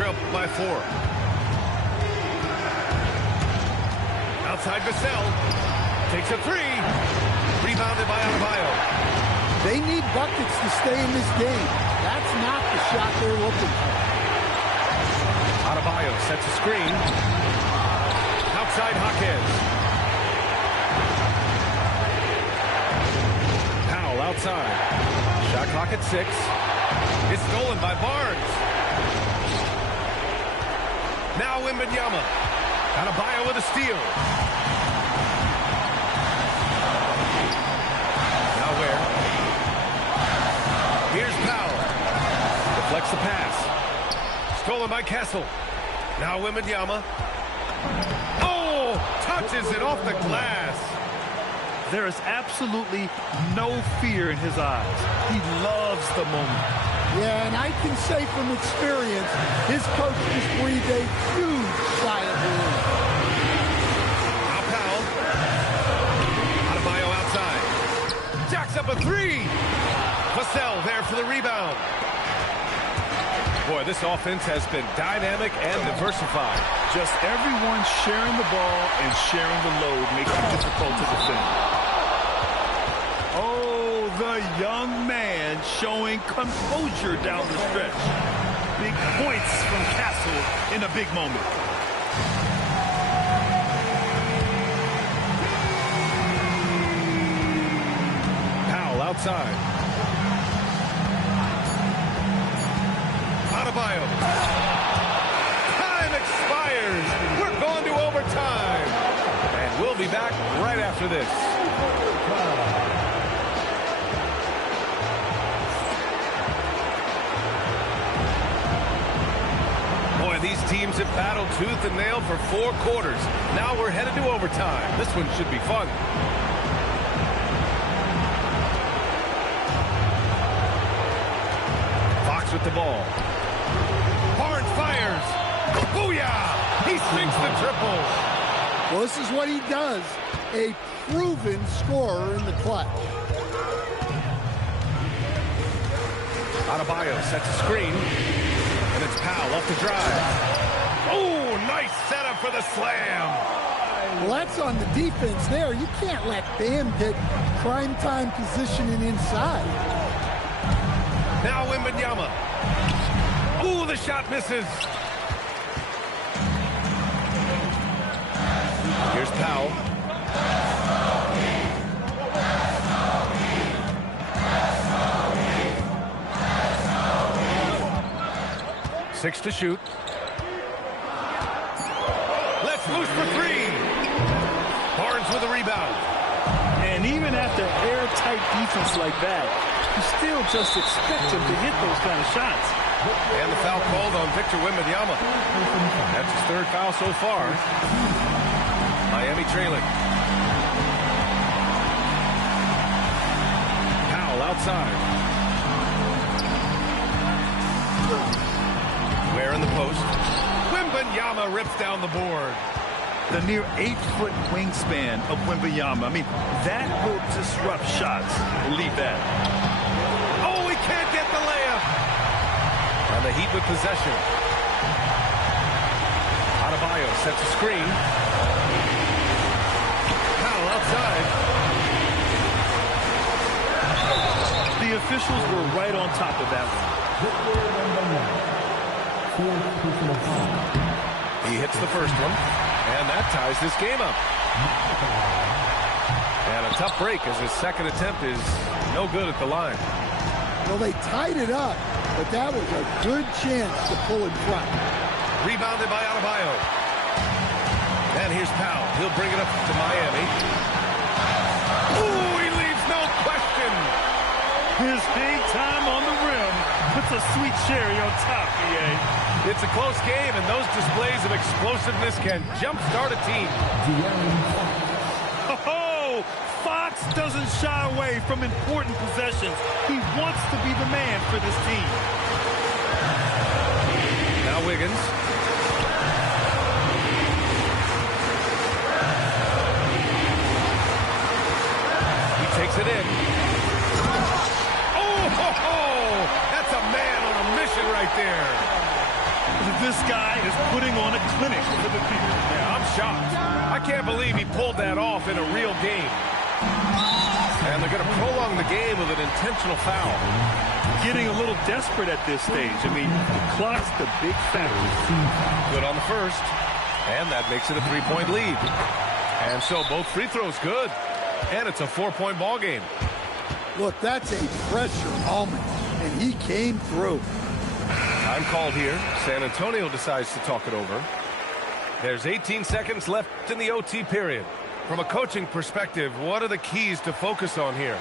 trail by 4. Outside Vassell. Takes a 3. Rebounded by Adebayo. They need buckets to stay in this game. That's not the shot they're looking for. Adebayo sets a screen. Outside Jaquez. Powell outside. Shot clock at 6. It's stolen by Barnes. Now Wembanyama. Adebayo with a steal. Now where? Here's Powell. Deflects the pass. Stolen by Kessel. Now Wembanyama. Oh! Touches it off the glass. There is absolutely no fear in his eyes. He loves the moment. Yeah, and I can say from experience, his coach just breathed a huge sigh of relief. Now Powell. Adebayo outside. Jacks up a 3. Vassell there for the rebound. Boy, this offense has been dynamic and diversified. Just everyone sharing the ball and sharing the load makes it difficult to defend. Oh, the young man showing composure down the stretch. Big points from Castle in a big moment. Powell outside. Adebayo. Time expires. We're going to overtime. And we'll be back right after this. Boy, these teams have battled tooth and nail for 4 quarters. Now we're headed to overtime. This one should be fun. Fox with the ball. Barnes fires. Booyah! He sinks the triple. Well, this is what he does. A proven scorer in the clutch. Adebayo sets a screen. And it's Powell off the drive. Oh, nice setup for the slam. Well, that's on the defense there. You can't let Bam get prime-time positioning inside. Now Wembanyama. Ooh, the shot misses. Here's Powell. Six to shoot. Let's loose for 3. Barnes with a rebound. And even after airtight defense like that, you still just expect him to hit those kind of shots. And the foul called on Victor Wembanyama. That's his 3rd foul so far. Miami trailing. Powell outside. Ware in the post. Wembanyama rips down the board. The near 8-foot wingspan of Wembanyama. I mean, that will disrupt shots. Believe that. Oh, he can't get the layup. And the Heat with possession. Adebayo sets a screen. Powell outside. The officials were right on top of that one. He hits the first one, and that ties this game up. And a tough break as his second attempt is no good at the line. Well, they tied it up, but that was a good chance to pull in front. Rebounded by Adebayo. And here's Powell. He'll bring it up to Miami. Ooh, he leaves no question. His big time on the rim puts a sweet cherry on top, EA. It's a close game, and those displays of explosiveness can jumpstart a team. Oh, Fox doesn't shy away from important possessions. He wants to be the man for this team. Now Wiggins. He takes it in. Oh, ho, ho! That's a man on a mission right there. This guy is putting on a clinic for the people. Yeah, I'm shocked. I can't believe he pulled that off in a real game. And they're going to prolong the game with an intentional foul. Getting a little desperate at this stage. I mean, the clock's the big factor. Good on the first. And that makes it a 3-point lead. And so both free throws good. And it's a 4-point ball game. Look, that's a pressure moment, and he came through. Time called here. San Antonio decides to talk it over. There's 18 seconds left in the OT period. From a coaching perspective, what are the keys to focus on here?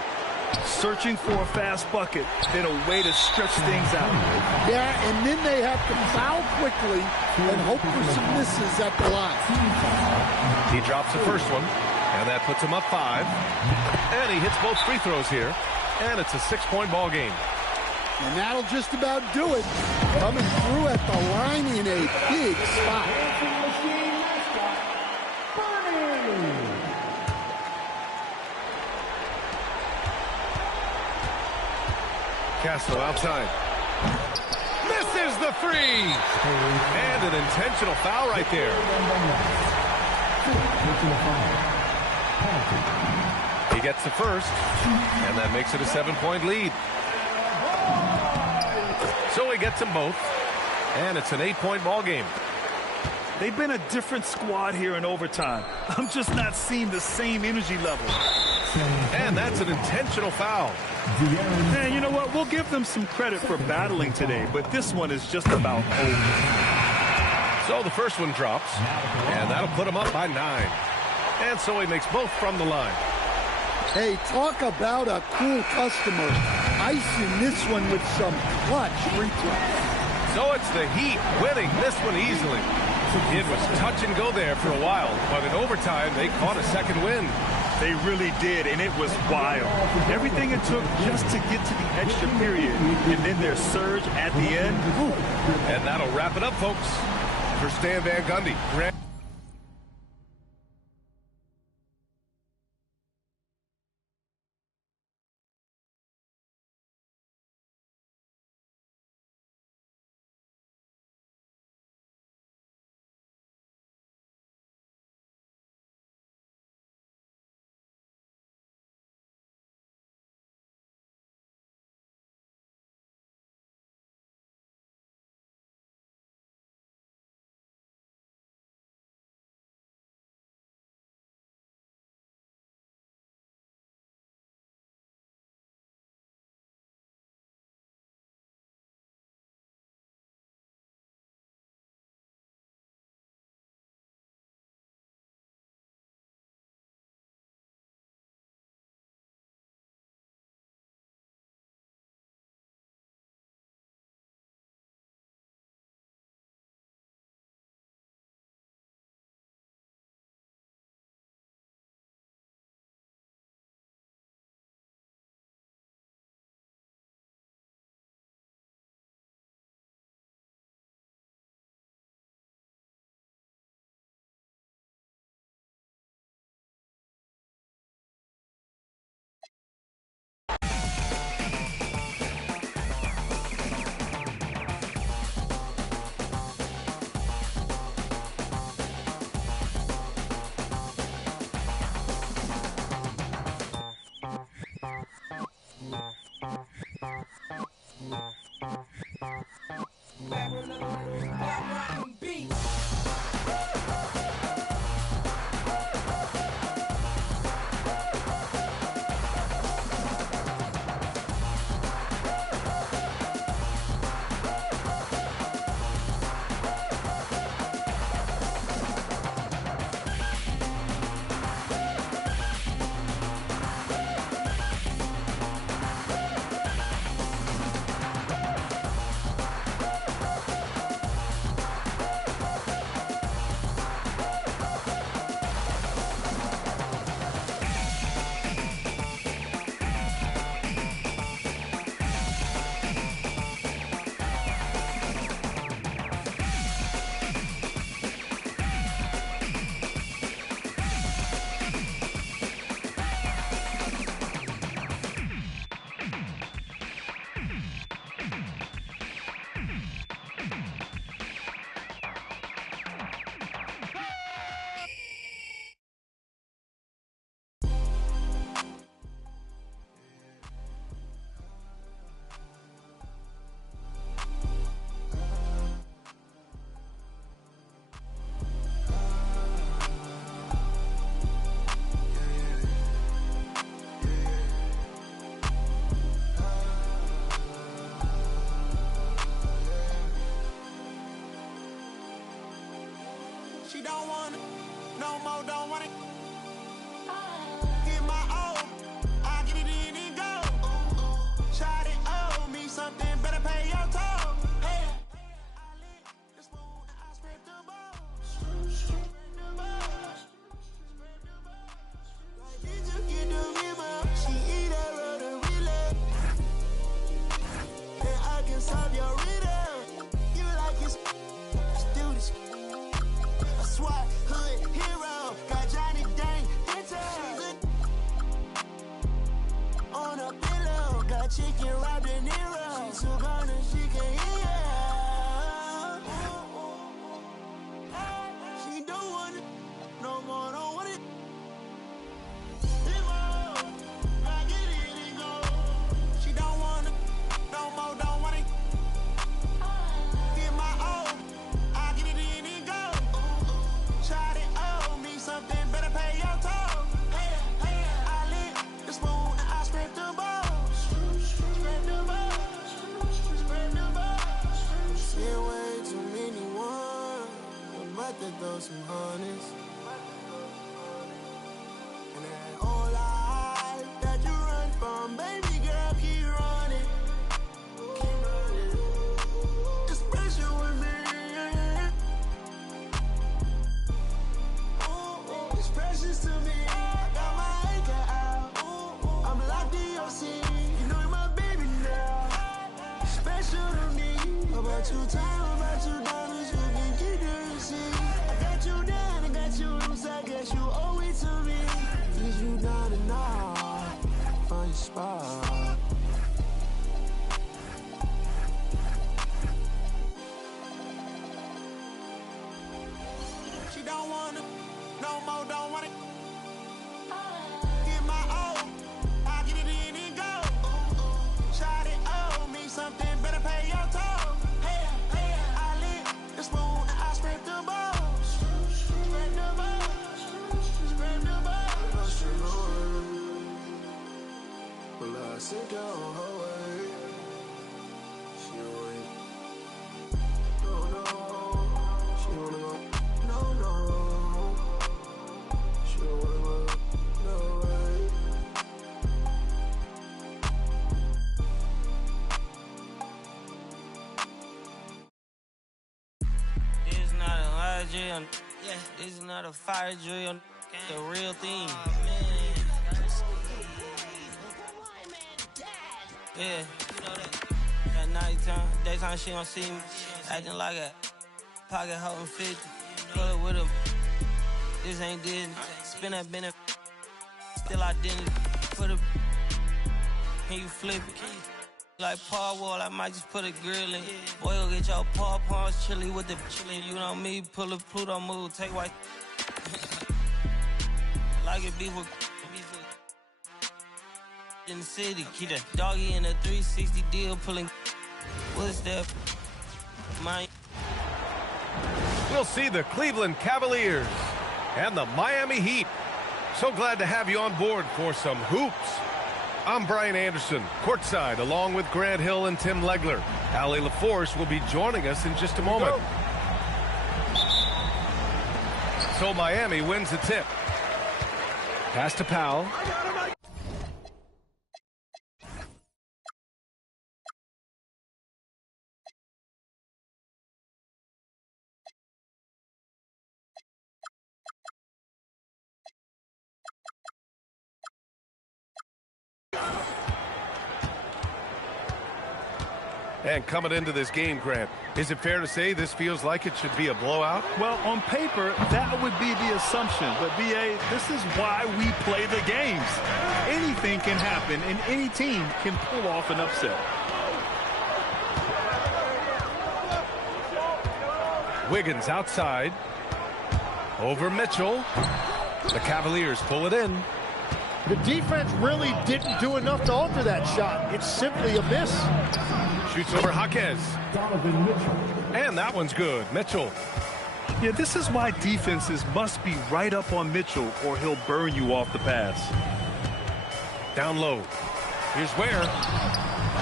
Searching for a fast bucket, then a way to stretch things out. Yeah, and then they have to foul quickly and hope for some misses at the line. He drops the first one, and that puts him up 5. And he hits both free throws here, and it's a 6-point ball game. And that'll just about do it. Coming through at the line in a big spot. Castle outside. Misses the 3! And an intentional foul right there. He gets the first, and that makes it a 7-point lead. So he gets them both, and it's an 8-point ball game. They've been a different squad here in overtime. I'm just not seeing the same energy level. And that's an intentional foul. And you know what? We'll give them some credit for battling today, but this one is just about over. So the first one drops, and that'll put him up by 9. And so he makes both from the line. Hey, talk about a cool customer. Icing this one with some clutch free throws. So it's the Heat winning this one easily. It was touch and go there for a while, but in overtime, they caught a second win. They really did, and it was wild. Everything it took just to get to the extra period, and then their surge at the end. Whew. And that'll wrap it up, folks. For Stan Van Gundy. Some honest. And that whole life that you run from, baby girl, keep running. Keep running. It's pressure with me. Ooh, it's precious to me. I got my anchor out. I'm locked in your seat. You know you're my baby now. Special to me. About you time, about you diamonds, you can keep the receipt. You down, I got you loose, I guess you owe it to me. Is you down and out, find your spot. She don't want it, no more, don't want it. Get my own, I'll get it in and go. Shot it, owe me something, better pay your toll. Hey, I lit the spoon and I scraped the ball. Well, I sit down her way. She ain't. No. She wanna go. No. She don't wanna go. No way. This is not a lie drill. Yeah, this is not a fire drill. The real thing. Yeah, you know that. At nighttime, daytime she don't see me. Acting like a pocket holding 50. Pull it with him. This ain't Disney. Spin that benefit. Still identity. Put a. Can you flip it? Like Paul Wall, I might just put a grill in. Boy, go get your paw pawns chili with the chili. You know me, pull a Pluto move, take white. Like it beef with in the city. Keep that doggy in a 360 deal, pulling. What's that? My. We'll see the Cleveland Cavaliers and the Miami Heat. So glad to have you on board for some hoops. I'm Brian Anderson, courtside, along with Grant Hill and Tim Legler. Allie LaForce will be joining us in just a moment. So Miami wins the tip. Pass to Powell. And coming into this game, Grant, is it fair to say this feels like it should be a blowout? Well, on paper, that would be the assumption. But, B.A., this is why we play the games. Anything can happen, and any team can pull off an upset. Wiggins outside. Over Mitchell. The Cavaliers pull it in. The defense really didn't do enough to alter that shot. It's simply a miss. Shoots over Jaquez. And that one's good. Mitchell. Yeah, this is why defenses must be right up on Mitchell or he'll burn you off the pass. Down low. Here's Ware.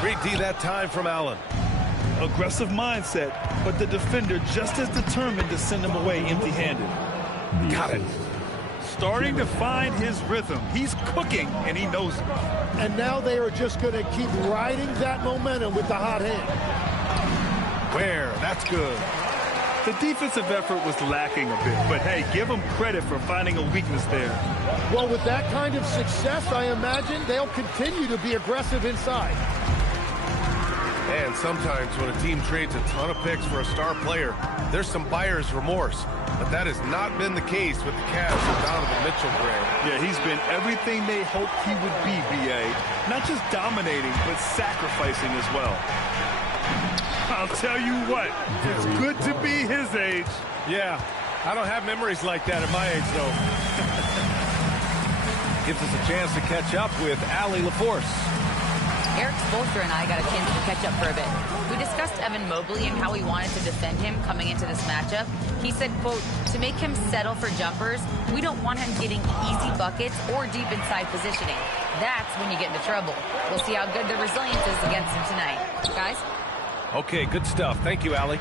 Great D that time from Allen. Aggressive mindset, but the defender just as determined to send him away empty-handed. Got it. Starting to find his rhythm. He's cooking, and he knows it. And now they are just going to keep riding that momentum with the hot hand. Ware, that's good. The defensive effort was lacking a bit, but hey, give them credit for finding a weakness there. Well, with that kind of success, I imagine they'll continue to be aggressive inside. And sometimes when a team trades a ton of picks for a star player, there's some buyer's remorse. But that has not been the case with the Cavs and Donovan Mitchell, Graham. Yeah, he's been everything they hoped he would be, B.A. Not just dominating, but sacrificing as well. I'll tell you what, it's good to be his age. Yeah, I don't have memories like that at my age, though. Gives us a chance to catch up with Allie LaForce. Eric Spoelstra and I got a chance to catch up for a bit. We discussed Evan Mobley and how we wanted to defend him coming into this matchup. He said, quote, to make him settle for jumpers, we don't want him getting easy buckets or deep inside positioning. That's when you get into trouble. We'll see how good the resilience is against him tonight. Guys? Okay, good stuff. Thank you, Allie.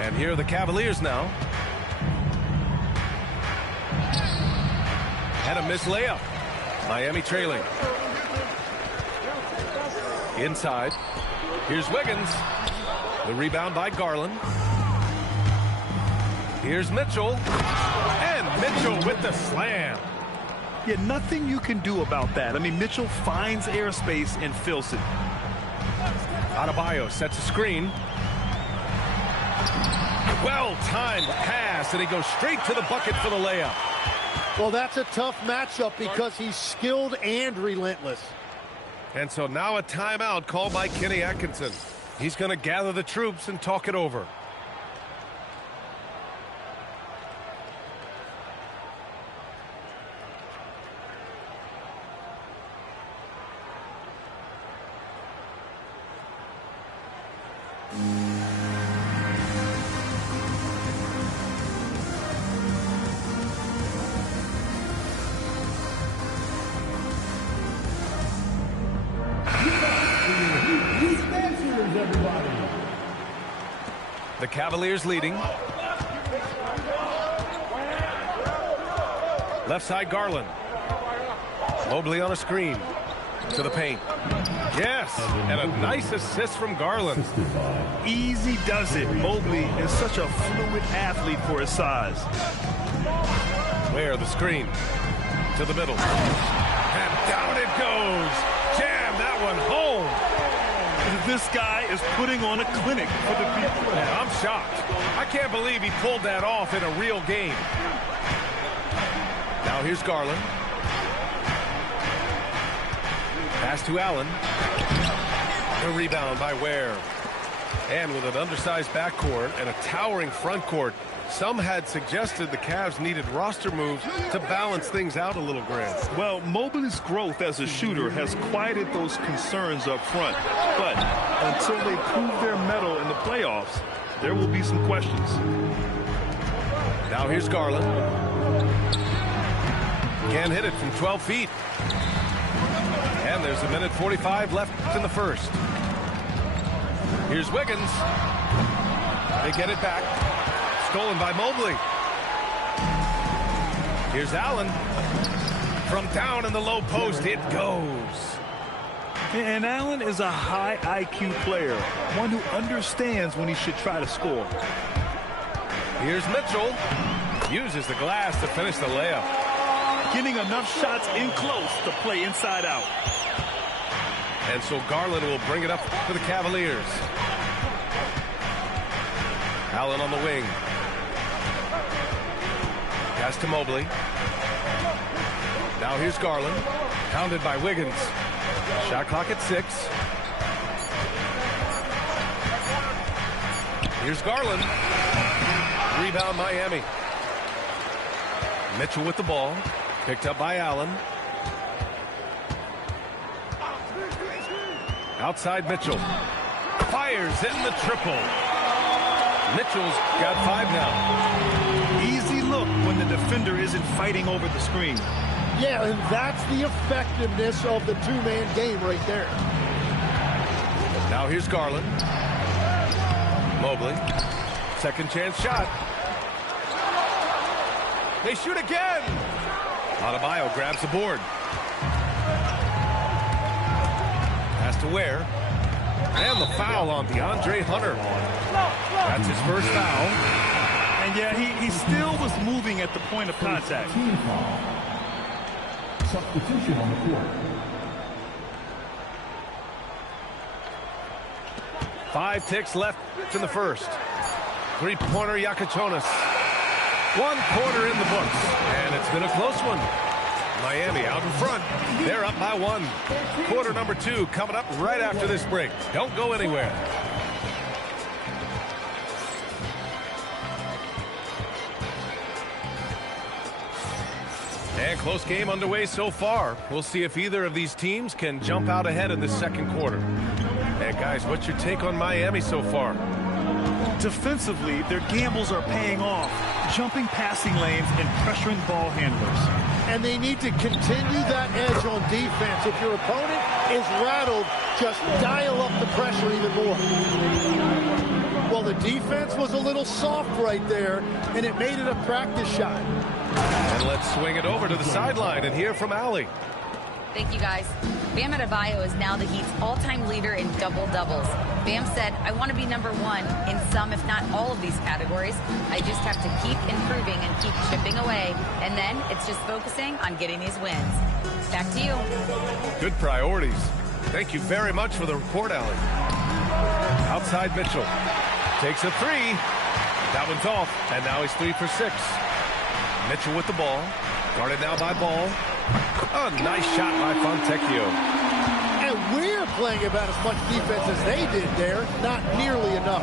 And here are the Cavaliers now. And a missed layup. Miami trailing. Inside. Here's Wiggins. The rebound by Garland. Here's Mitchell. And Mitchell with the slam. Yeah, nothing you can do about that. I mean, Mitchell finds airspace and fills it. Adebayo sets a screen. Well-timed pass, and he goes straight to the bucket for the layup. Well, that's a tough matchup because he's skilled and relentless. And so now a timeout called by Kenny Atkinson. He's going to gather the troops and talk it over. The Cavaliers leading. Left side, Garland. Mobley on a screen. To the paint. Yes, and a nice assist from Garland. Easy does it. Mobley is such a fluid athlete for his size. Where the screen. To the middle. And down it goes. Jam that one home. This guy is putting on a clinic for the people. I'm shocked. I can't believe he pulled that off in a real game. Now here's Garland. Pass to Allen. The rebound by Ware. And with an undersized backcourt and a towering front court, some had suggested the Cavs needed roster moves to balance things out a little, Grant. Well, Mobley's growth as a shooter has quieted those concerns up front. But until they prove their mettle in the playoffs, there will be some questions. Now here's Garland. Can't hit it from 12 feet. And there's a minute 45 left in the first. Here's Wiggins. They get it back. Stolen by Mobley. Here's Allen. From down in the low post, it goes. And Allen is a high IQ player, one who understands when he should try to score. Here's Mitchell. Uses the glass to finish the layup. Getting enough shots in close to play inside out. And so Garland will bring it up for the Cavaliers. Allen on the wing. Pass to Mobley. Now here's Garland. Pounded by Wiggins. Shot clock at 6. Here's Garland. Rebound Miami. Mitchell with the ball. Picked up by Allen. Outside Mitchell. Fires hitting the triple. Mitchell's got 5 now. Easy look when the defender isn't fighting over the screen. Yeah, and that's the effectiveness of the two-man game right there. Now here's Garland. Mobley. Second chance shot. They shoot again. Adebayo grabs the board. Pass to Ware. And the foul on DeAndre Hunter. That's his first foul. And yeah, he still was moving at the point of contact. Substitution on the court. 5 ticks left in the first. Three-pointer Yakachonis. 1 quarter in the books, and it's been a close one. Miami out in front. They're up by 1. Quarter number 2 coming up right after this break. Don't go anywhere. And close game underway so far. We'll see if either of these teams can jump out ahead in the second quarter. And guys, what's your take on Miami so far? Defensively, their gambles are paying off, jumping passing lanes and pressuring ball handlers. And they need to continue that edge on defense. If your opponent is rattled, just dial up the pressure even more. Well, the defense was a little soft right there, and it made it a practice shot. And let's swing it over to the sideline and hear from Allie. Thank you, guys. Bam Adebayo is now the Heat's all-time leader in double-doubles. Bam said, I want to be number 1 in some, if not all of these categories. I just have to keep improving and keep chipping away. And then it's just focusing on getting these wins. Back to you. Good priorities. Thank you very much for the report, Allie. Outside Mitchell. Takes a 3. That one's off. And now he's 3 for 6. Mitchell with the ball. Guarded now by Ball. A nice shot by Fontecchio. And we're playing about as much defense as they did there. Not nearly enough.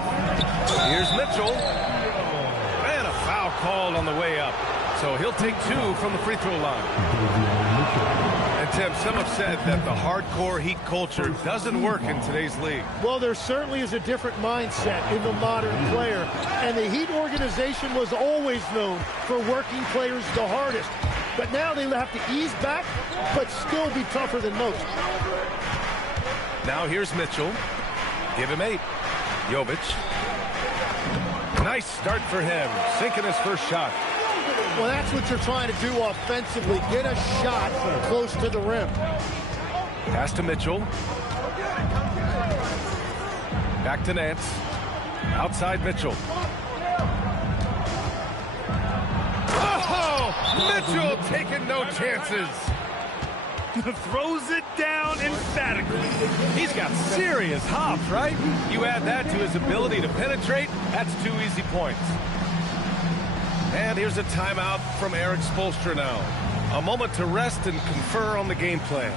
Here's Mitchell. And a foul called on the way up. So he'll take 2 from the free throw line. And Tim, some have said that the hardcore Heat culture doesn't work in today's league. Well, there certainly is a different mindset in the modern player. And the Heat organization was always known for working players the hardest. But now they have to ease back, but still be tougher than most. Now here's Mitchell. Give him 8. Jovic. Nice start for him. Sinking his first shot. Well, that's what you're trying to do offensively. Get a shot close to the rim. Pass to Mitchell. Back to Nance. Outside Mitchell. Mitchell taking no chances. Throws it down emphatically. He's got serious hops, right? You add that to his ability to penetrate, that's 2 easy points. And here's a timeout from Eric Spoelstra now. A moment to rest and confer on the game plan.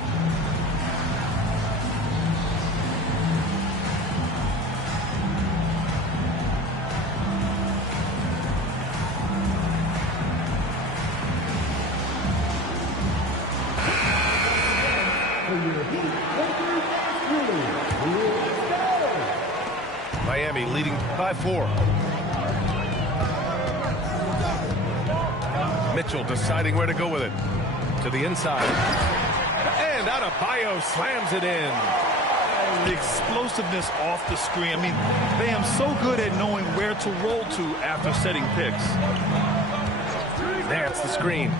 Miami leading by 4. Mitchell deciding where to go with it. To the inside. And Adebayo slams it in. The explosiveness off the screen. I mean, Bam's so good at knowing where to roll to after setting picks. That's the screen.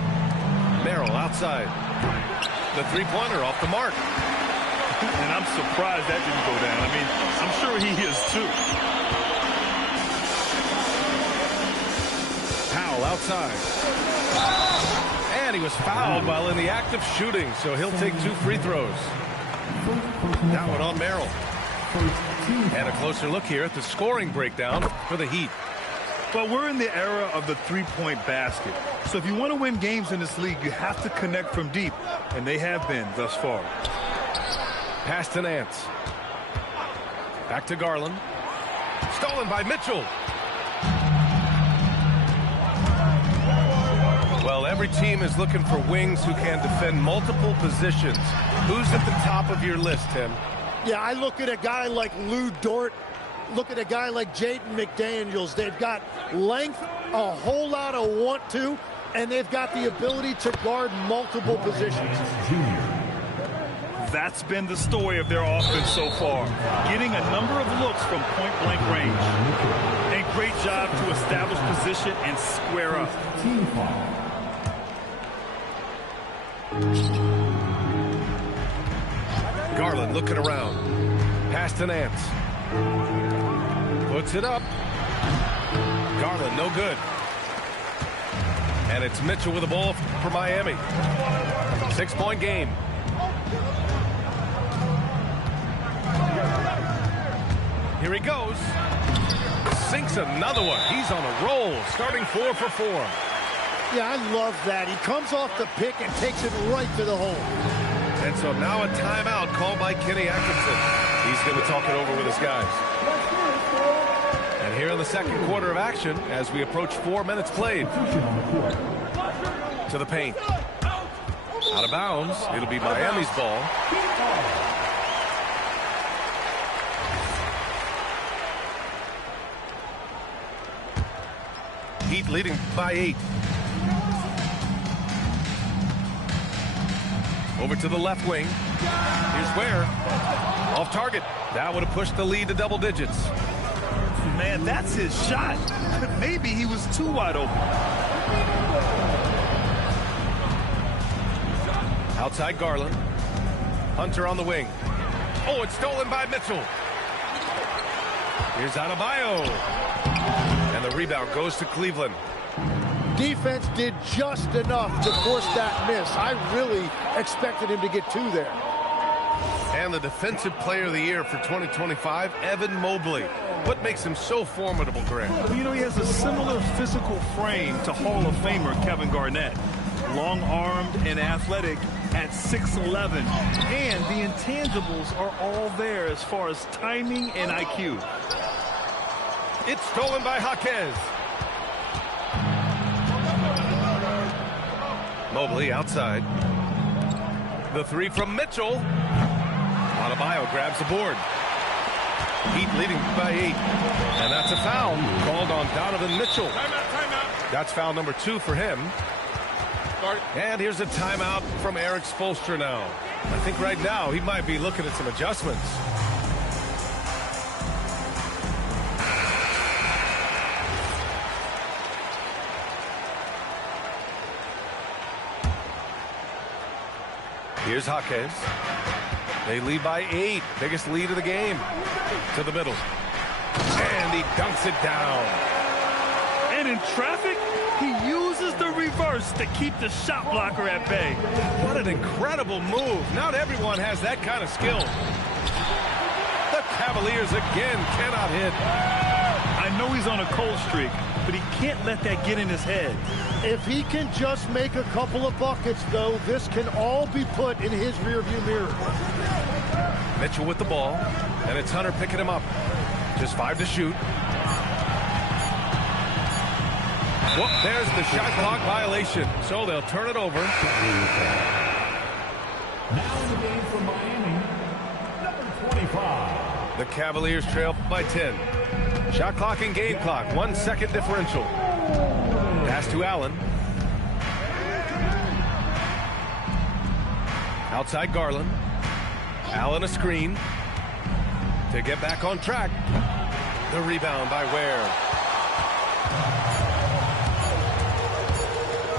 Merrill outside. The three-pointer off the mark. And I'm surprised that didn't go down. I mean, I'm sure he is too. Powell outside. And he was fouled while in the act of shooting, so he'll take 2 free throws. That one on Merrill. And a closer look here at the scoring breakdown for the Heat. But we're in the era of the three-point basket. So if you want to win games in this league, you have to connect from deep. And they have been thus far. Pass to Nance. Back to Garland. Stolen by Mitchell. Well, every team is looking for wings who can defend multiple positions. Who's at the top of your list, Tim? Yeah, I look at a guy like Lou Dort. Look at a guy like Jaden McDaniels. They've got length, a whole lot of want to, and they've got the ability to guard multiple positions. That's been the story of their offense so far. Getting a number of looks from point-blank range. A great job to establish position and square up. Garland looking around. Pass to Nance. Puts it up. Garland, no good. And it's Mitchell with the ball for Miami. 6-point game. Here he goes. Sinks another one. He's on a roll, starting 4 for 4. Yeah, I love that. He comes off the pick and takes it right to the hole. And so now a timeout called by Kenny Atkinson. He's going to talk it over with his guys. And here in the second quarter of action, as we approach 4 minutes played. To the paint. Out of bounds. It'll be Miami's ball. Heat leading by 8. Over to the left wing. Here's Ware. Off target. That would have pushed the lead to double digits. Man, that's his shot. But maybe he was too wide open. Outside Garland. Hunter on the wing. Oh, it's stolen by Mitchell. Here's Adebayo. And the rebound goes to Cleveland. Defense did just enough to force that miss. I really expected him to get 2 there. And the Defensive Player of the Year for 2025, Evan Mobley. What makes him so formidable, Grant? Well, you know, he has a similar physical frame to Hall of Famer Kevin Garnett. Long-armed and athletic at 6'11". And the intangibles are all there as far as timing and IQ. It's stolen by Jaquez. Mobley outside. The 3 from Mitchell. Adebayo grabs the board. Heat leading by 8. And that's a foul called on Donovan Mitchell. Timeout. That's foul number 2 for him. And here's a timeout from Eric Spoelstra now. I think right now he might be looking at some adjustments. Here's Jaquez. They lead by 8. Biggest lead of the game. To the middle. And he dunks it down. And in traffic, he uses the reverse to keep the shot blocker at bay. What an incredible move. Not everyone has that kind of skill. The Cavaliers again cannot hit. I know he's on a cold streak, but he can't let that get in his head. If he can just make a couple of buckets, though, this can all be put in his rearview mirror. Mitchell with the ball, and it's Hunter picking him up. Just 5 to shoot. Well, there's the shot clock violation, so they'll turn it over. Now in the game for Miami, number 25. The Cavaliers trail by 10. Shot clock and game clock, 1 second differential. Pass to Allen. Outside Garland. Allen a screen. To get back on track. The rebound by Ware.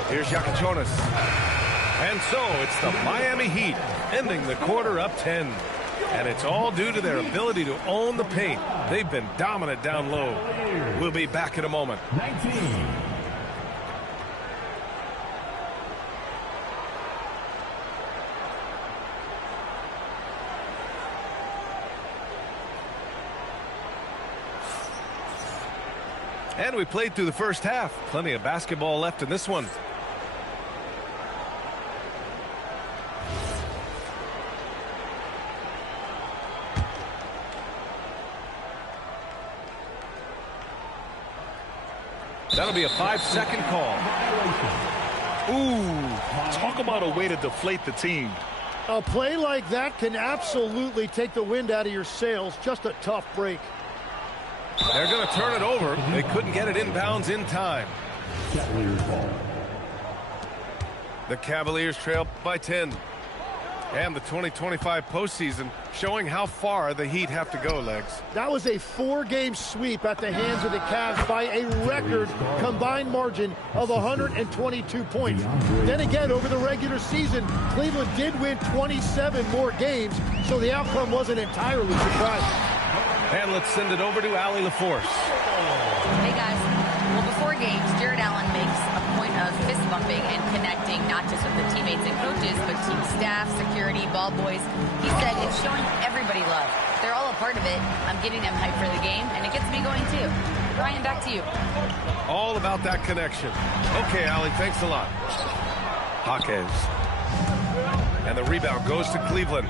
Here's Yakichonis. And so it's the Miami Heat ending the quarter up 10. And it's all due to their ability to own the paint. They've been dominant down low. We'll be back in a moment. 19. And we played through the first half. Plenty of basketball left in this one. That'll be a 5-second call. Ooh, talk about a way to deflate the team. A play like that can absolutely take the wind out of your sails. Just a tough break. They're going to turn it over. They couldn't get it inbounds in time. Cavaliers ball. The Cavaliers trail by 10. And the 2025 postseason showing how far the Heat have to go, Legs. That was a 4-game sweep at the hands of the Cavs by a record combined margin of 122 points. Then again, over the regular season, Cleveland did win 27 more games, so the outcome wasn't entirely surprising. And let's send it over to Allie LaForce. Hey, guys. Well, before games, Jared Allen makes a point of fist bumping and connecting, not just with the teammates, teammates and coaches, but team staff, security, ball boys. He said it's showing everybody love. They're all a part of it. I'm getting them hyped for the game, and it gets me going too. Brian, back to you. All about that connection. Okay, Allie, thanks a lot. Jaquez. And the rebound goes to Cleveland.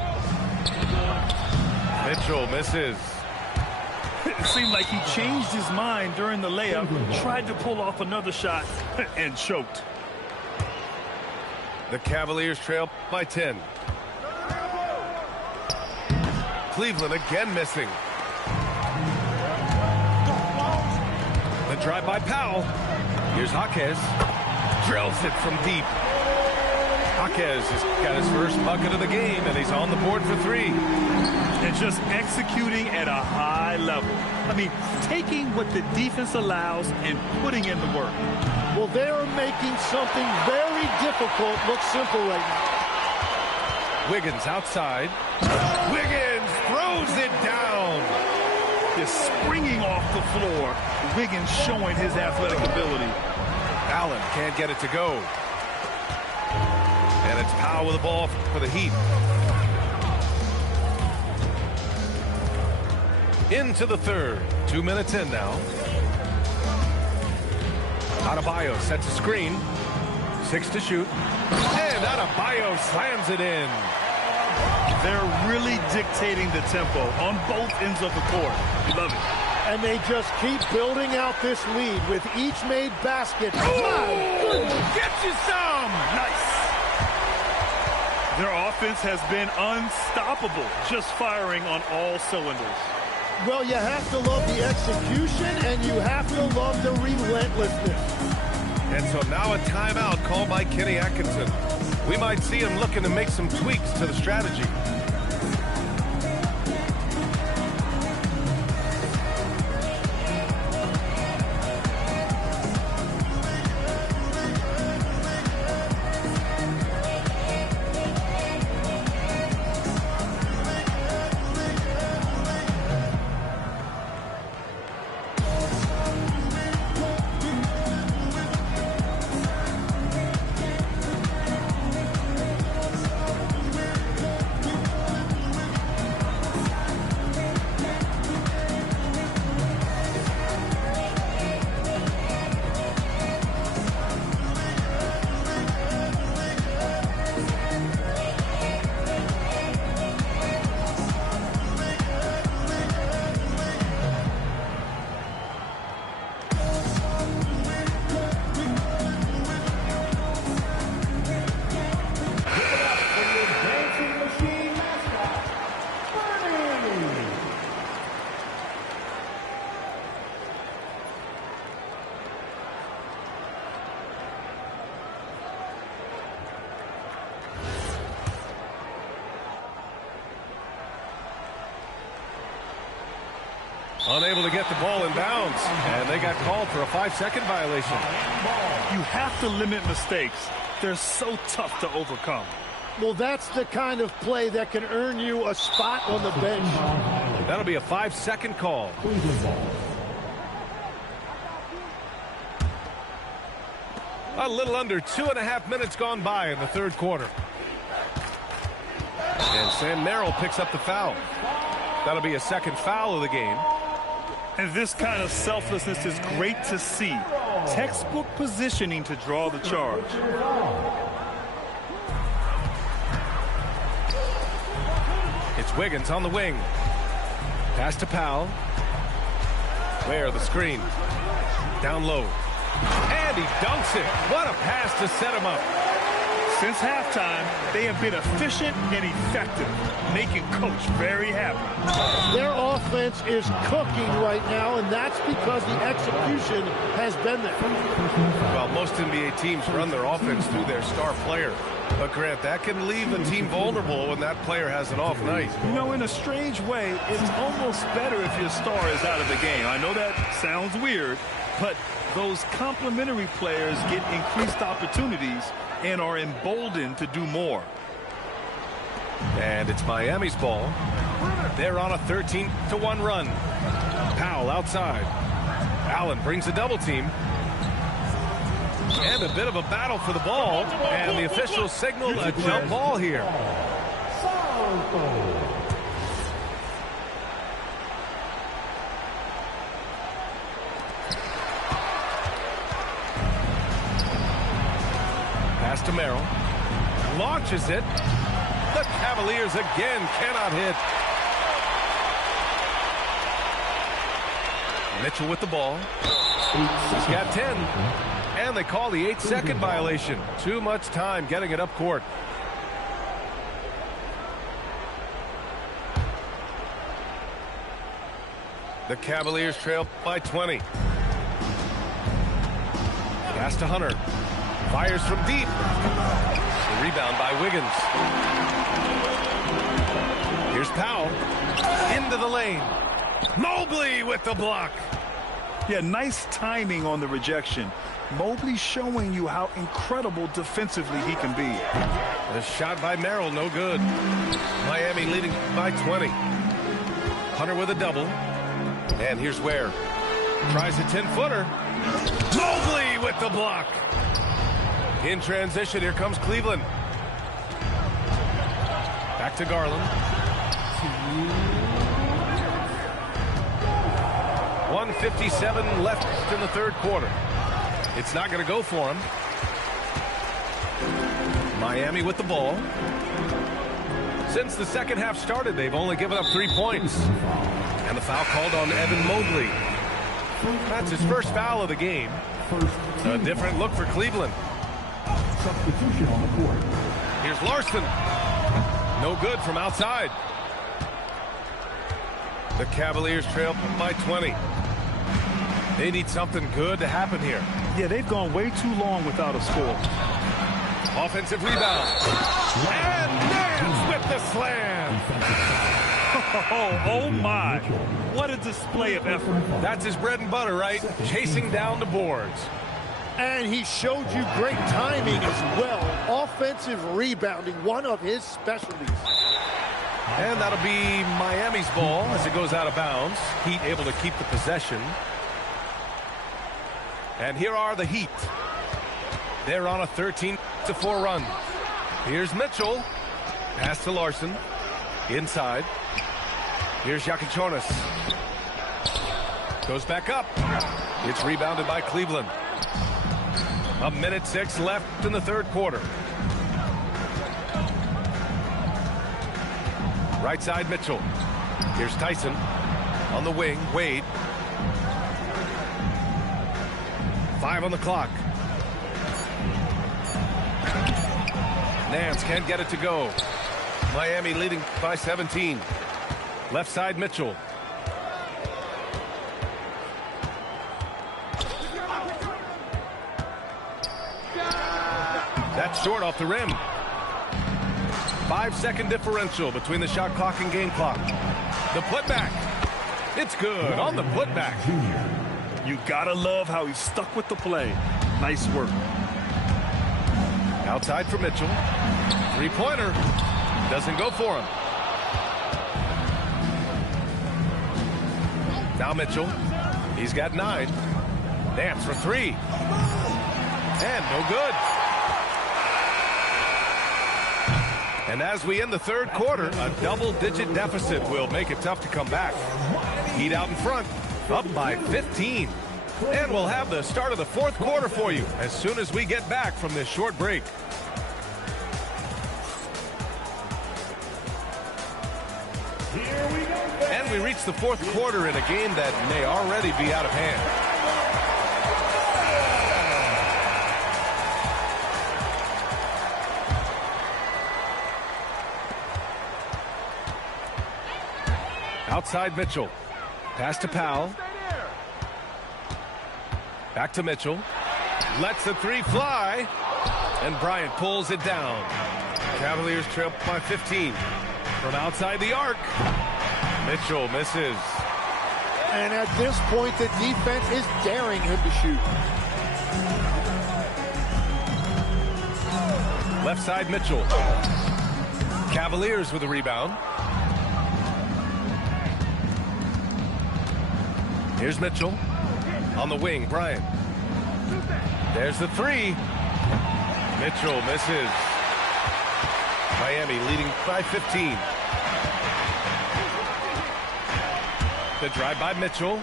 Mitchell misses. It seemed like he changed his mind during the layup, tried to pull off another shot, and choked. The Cavaliers trail by 10. Cleveland again missing. The drive by Powell. Here's Jaquez. Drills it from deep. Jaquez has got his first bucket of the game, and he's on the board for 3. And just executing at a high level. I mean, taking what the defense allows and putting in the work. Well, they are making something very difficult look simple right now. Wiggins outside. Wiggins throws it down. Just springing off the floor. Wiggins showing his athletic ability. Allen can't get it to go. And it's Powell with the ball for the Heat. Into the third. 2 minutes in now. Adebayo sets a screen. 6 to shoot. And Adebayo slams it in. They're really dictating the tempo on both ends of the court. You love it. And they just keep building out this lead with each made basket. Get you some! Nice. Their offense has been unstoppable, just firing on all cylinders. Well, you have to love the execution, and you have to love the relentlessness. And so now a timeout called by Kenny Atkinson. We might see him looking to make some tweaks to the strategy. Unable to get the ball in bounds, and they got called for a 5-second violation. You have to limit mistakes. They're so tough to overcome. Well, that's the kind of play that can earn you a spot on the bench. That'll be a 5-second call. A little under 2.5 minutes gone by in the third quarter. And Sam Merrill picks up the foul. That'll be a second foul of the game. And this kind of selflessness is great to see. Textbook positioning to draw the charge. It's Wiggins on the wing. Pass to Powell. Where the screen. Down low. And he dunks it. What a pass to set him up. Since halftime, they have been efficient and effective, making Coach very happy. Their offense is cooking right now, and that's because the execution has been there. Well, most NBA teams run their offense through their star player. But, Grant, that can leave a team vulnerable when that player has an off night. You know, in a strange way, it's almost better if your star is out of the game. I know that sounds weird, but those complementary players get increased opportunities and are emboldened to do more. And it's Miami's ball. They're on a 13-1 run. Powell outside. Allen brings a double team. And a bit of a battle for the ball. And the officials signal a jump ball here. Pass to Merrill. Launches it. The Cavaliers again cannot hit. Mitchell with the ball. He's got 10. And they call the 8-second violation. Too much time getting it up court. The Cavaliers trail by 20. Pass to Hunter. Fires from deep. The rebound by Wiggins. Here's Powell. Into the lane. Mobley with the block. Yeah, nice timing on the rejection. Mobley showing you how incredible defensively he can be. The shot by Merrill, no good. Miami leading by 20. Hunter with a double. And here's Ware. Tries a 10-footer. Mobley with the block. In transition, here comes Cleveland. Back to Garland. 1:57 left in the third quarter. It's not going to go for him. Miami with the ball. Since the second half started, they've only given up 3 points. And the foul called on Evan Mobley. That's his first foul of the game. A different look for Cleveland. Substitution on the court. Here's Larson. No good from outside. The Cavaliers trail by 20. They need something good to happen here. Yeah, they've gone way too long without a score. Offensive rebound. And Nance with the slam. Oh my. What a display of effort. That's his bread and butter, right? Chasing down the boards. And he showed you great timing as well. Offensive rebounding, one of his specialties. And that'll be Miami's ball as it goes out of bounds. Heat able to keep the possession. And here are the Heat. They're on a 13-4 run. Here's Mitchell. Pass to Larson. Inside. Here's Yakichonis. Goes back up. It's rebounded by Cleveland. 1:06 left in the third quarter. Right side Mitchell. Here's Tyson. On the wing, Wade. 5 on the clock. Nance can't get it to go. Miami leading by 17. Left side Mitchell. That's short off the rim. 5-second differential between the shot clock and game clock. The putback. It's good on the putback. You gotta love how he stuck with the play. Nice work. Outside for Mitchell. Three-pointer. Doesn't go for him. Now Mitchell. He's got 9. Nance for 3. And no good. And as we end the third quarter, a double-digit deficit will make it tough to come back. Heat out in front, up by 15. And we'll have the start of the fourth quarter for you as soon as we get back from this short break. And we reach the fourth quarter in a game that may already be out of hand. Outside Mitchell. Pass to Powell. Back to Mitchell. Lets the 3 fly. And Bryant pulls it down. Cavaliers trail by 15. From outside the arc. Mitchell misses. And at this point, the defense is daring him to shoot. Left side Mitchell. Cavaliers with a rebound. Here's Mitchell. On the wing, Bryant. There's the three. Mitchell misses. Miami leading by 15. The drive by Mitchell.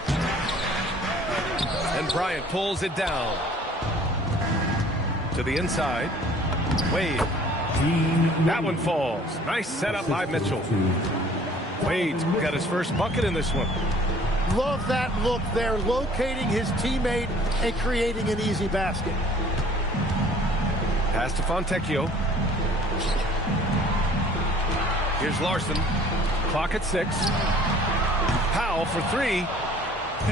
And Bryant pulls it down. To the inside. Wade. That one falls. Nice setup by Mitchell. Wade's got his first bucket in this one. Love that look there, locating his teammate and creating an easy basket. Pass to Fontecchio. Here's Larson. Clock at 6. Powell for 3.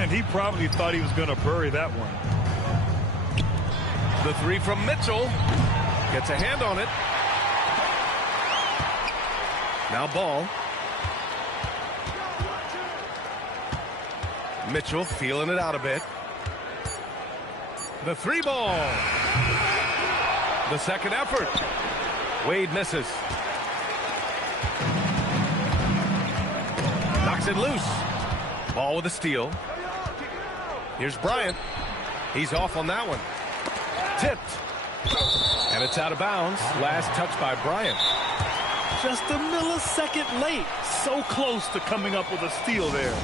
And he probably thought he was going to bury that one. The 3 from Mitchell. Gets a hand on it. Now Ball. Mitchell feeling it out a bit. The 3 ball. The second effort. Wade misses. Knocks it loose. Ball with a steal. Here's Bryant. He's off on that one. Tipped. And it's out of bounds. Last touch by Bryant. Just a millisecond late. So close to coming up with a steal there.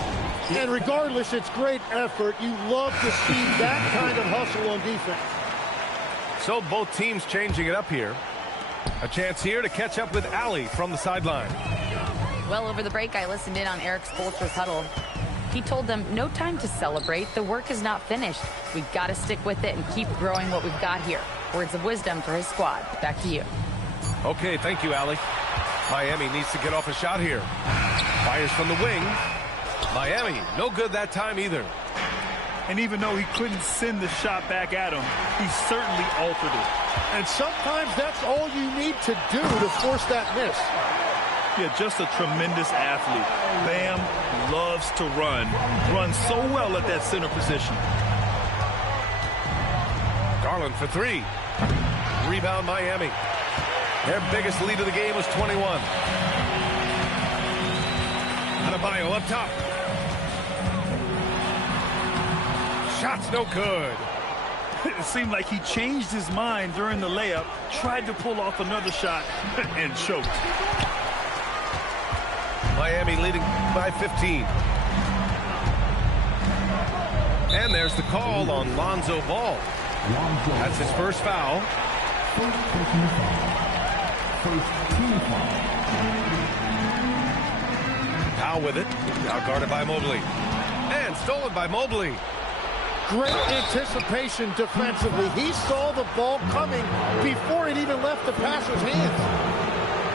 And regardless, it's great effort. You love to see that kind of hustle on defense. So both teams changing it up here. A chance here to catch up with Allie from the sideline. Well, over the break, I listened in on Eric Spoelstra's huddle. He told them, no time to celebrate. The work is not finished. We've got to stick with it and keep growing what we've got here. Words of wisdom for his squad. Back to you. Okay, thank you, Allie. Miami needs to get off a shot here. Fires from the wing. Miami, no good that time either. And even though he couldn't send the shot back at him, he certainly altered it. And sometimes that's all you need to do to force that miss. Yeah, just a tremendous athlete. Bam loves to run. Runs so well at that center position. Garland for 3. Rebound Miami. Their biggest lead of the game was 21. Adebayo up top. Shot's no good. It seemed like he changed his mind during the layup, tried to pull off another shot, and choked. Miami leading by 15. And there's the call on Lonzo Ball. That's his first foul. Powell with it. Now guarded by Mobley. And stolen by Mobley. Great anticipation defensively. He saw the ball coming before it even left the passer's hands.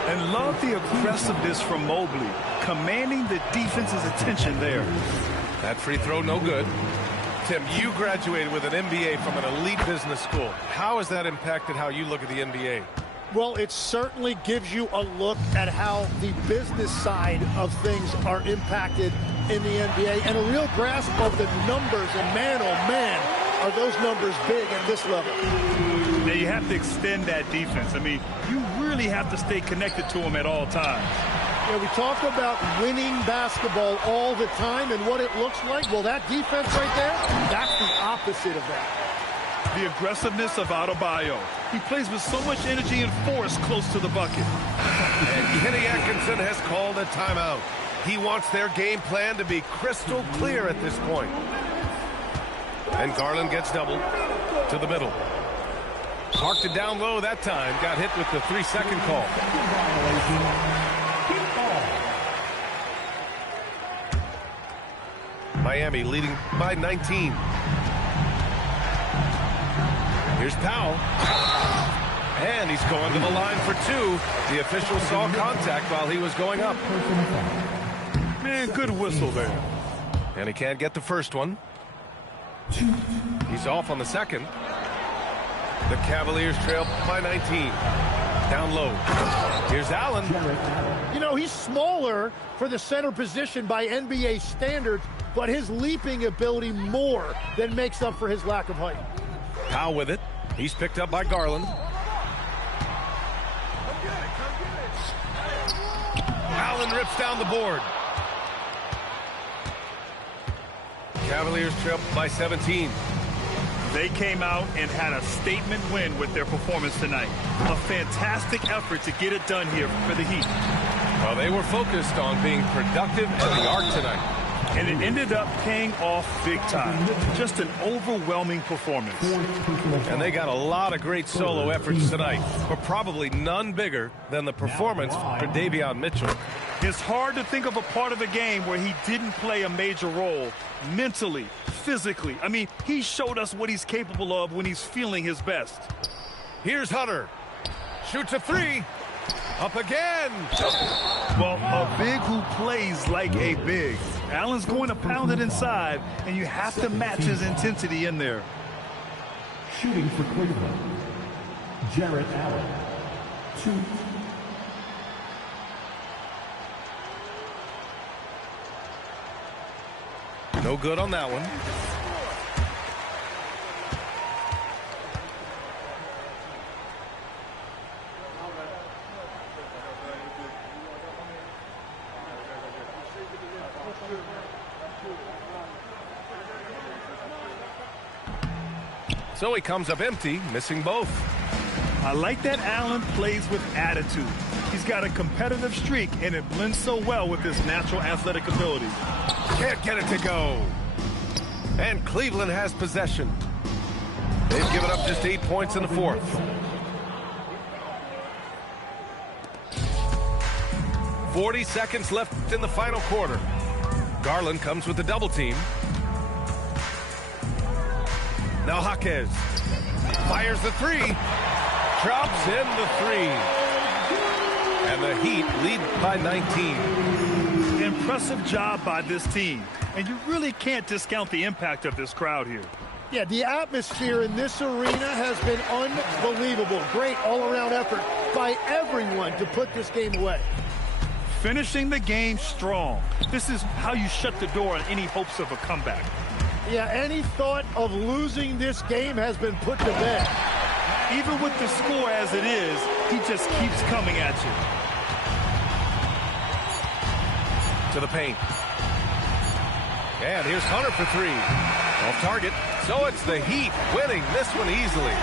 And love the aggressiveness from Mobley, commanding the defense's attention there. That free throw no good. Tim, you graduated with an MBA from an elite business school. How has that impacted how you look at the NBA? Well, it certainly gives you a look at how the business side of things are impacted in the NBA and a real grasp of the numbers. And man, oh man, are those numbers big at this level. Yeah, you have to extend that defense. I mean, you really have to stay connected to them at all times. Yeah, we talk about winning basketball all the time and what it looks like. Well, that defense right there, that's the opposite of that. The aggressiveness of Adebayo. He plays with so much energy and force close to the bucket. And Kenny Atkinson has called a timeout. He wants their game plan to be crystal clear at this point. And Garland gets doubled to the middle. Parked it down low that time. Got hit with the 3-second call. Miami leading by 19. Here's Powell. And he's going to the line for 2. The official saw contact while he was going up. Man, good whistle there. And he can't get the first one. He's off on the second. The Cavaliers trail by 19. Down low. Here's Allen. You know, he's smaller for the center position by NBA standards, but his leaping ability more than makes up for his lack of height. Powell with it. He's picked up by Garland. Allen rips down the board. Cavaliers trail by 17. They came out and had a statement win with their performance tonight. A fantastic effort to get it done here for the Heat. Well, they were focused on being productive at the arc tonight. And it ended up paying off big time. Just an overwhelming performance. And they got a lot of great solo efforts tonight, but probably none bigger than the performance for Davion Mitchell. It's hard to think of a part of the game where he didn't play a major role mentally, physically. I mean, he showed us what he's capable of when he's feeling his best. Here's Hunter. Shoots a three. Up again. Well, a big who plays like a big. Allen's going to pound it inside, and you have to match his intensity in there. Shooting for Cleveland, Jarrett Allen. 2. No good on that one. So he comes up empty, missing both. I like that Allen plays with attitude. He's got a competitive streak, and it blends so well with his natural athletic ability. Can't get it to go. And Cleveland has possession. They've given up just 8 points in the fourth. .40 seconds left in the final quarter. Garland comes with the double team. Now Jaquez fires the three. Drops in the three. And the Heat lead by 19. Impressive job by this team. And you really can't discount the impact of this crowd here. Yeah, the atmosphere in this arena has been unbelievable. Great all-around effort by everyone to put this game away. Finishing the game strong. This is how you shut the door on any hopes of a comeback. Yeah, any thought of losing this game has been put to bed. Even with the score as it is, he just keeps coming at you. To the paint. And here's Hunter for three. Off target. So it's the Heat winning this one easily.